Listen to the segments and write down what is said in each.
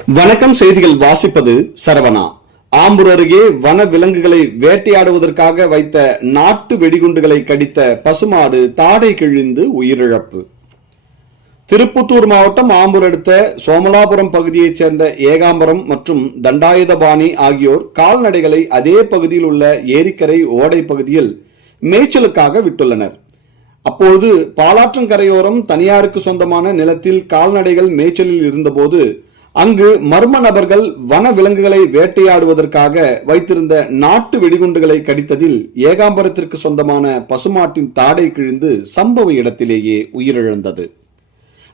வணக்கம். செய்திகள் வாசிப்பது சரவணா. ஆம்பூர் அருகே வன விலங்குகளை வேட்டையாடுவதற்காக வைத்த நாட்டு வெடிகுண்டுகளை கடித்த பசுமாடு தாடை கிழிந்து உயிரிழப்பு. திருப்பத்தூர் மாவட்டம் ஆம்பூர் அடுத்த சோமலாபுரம் பகுதியைச் சேர்ந்த ஏகாம்பரம் மற்றும் தண்டாயுதபாணி ஆகியோர் கால்நடைகளை அதே பகுதியில் உள்ள ஏரிக்கரை ஓடை பகுதியில் மேய்ச்சலுக்காக விட்டுள்ளனர். அப்போது பாலாற்றங்கரையோரம் தனியாருக்கு சொந்தமான நிலத்தில் கால்நடைகள் மேய்ச்சலில் இருந்தபோது அங்கு மர்ம நபர்கள் வன விலங்குகளை வேட்டையாடுவதற்காக வைத்திருந்த நாட்டு வெடிகுண்டுகளை கடித்ததில் ஏகாம்பரத்திற்கு சொந்தமான பசுமாட்டின் தாடை கிழிந்து சம்பவ இடத்திலேயே உயிரிழந்தது.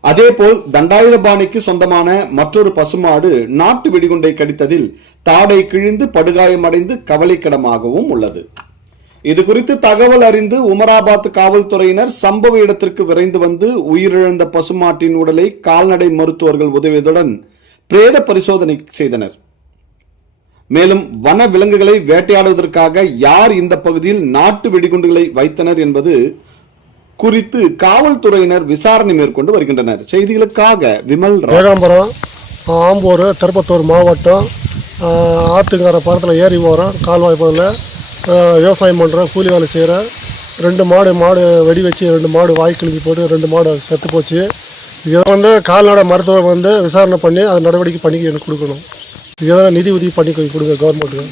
அதேபோல் தண்டாயுதபாணிக்கு சொந்தமான மற்றொரு பசுமாடு நாட்டு வெடிகுண்டை கடித்ததில் தாடை கிழிந்து படுகாயமடைந்து கவலைக்கிடமாகவும் உள்ளது. இதுகுறித்து தகவல் அறிந்து உமராபாத் காவல்துறையினர் சம்பவ இடத்திற்கு விரைந்து வந்து உயிரிழந்த பசுமாட்டின் உடலை கால்நடை மருத்துவர்கள் உதவியதுடன் பிரேத பரிசோதனை செய்தனர். மேலும் வன விலங்குகளை வேட்டையாடுவதற்காக யார் இந்த பகுதியில் நாட்டு வெடிகுண்டுகளை வைத்தனர் என்பது குறித்து காவல்துறையினர் விசாரணை மேற்கொண்டு வருகின்றனர். செய்திகளுக்காக விமல். ஏகாம்பரம், ஆம்பூர், திருப்பத்தூர் மாவட்டம். ஆத்துங்கர பக்கத்தில் ஏரி ஓரம் கால்வாய் பகுதியில் விவசாயம் பண்ணுறேன், கூலி வேலை செய்கிறேன். 2 மாடு வெடி வச்சு 2 மாடு வாய் கிழிஞ்சு போட்டு 2 மாடு செத்து போச்சு. இதை கால்நடை மருத்துவர் விசாரணை பண்ணி அதை நடவடிக்கை பண்ணி எனக்கு கொடுக்கணும். இதெல்லாம் நிதி உதவி பண்ணி கொடுங்க கவர்மெண்ட்டுக்கு.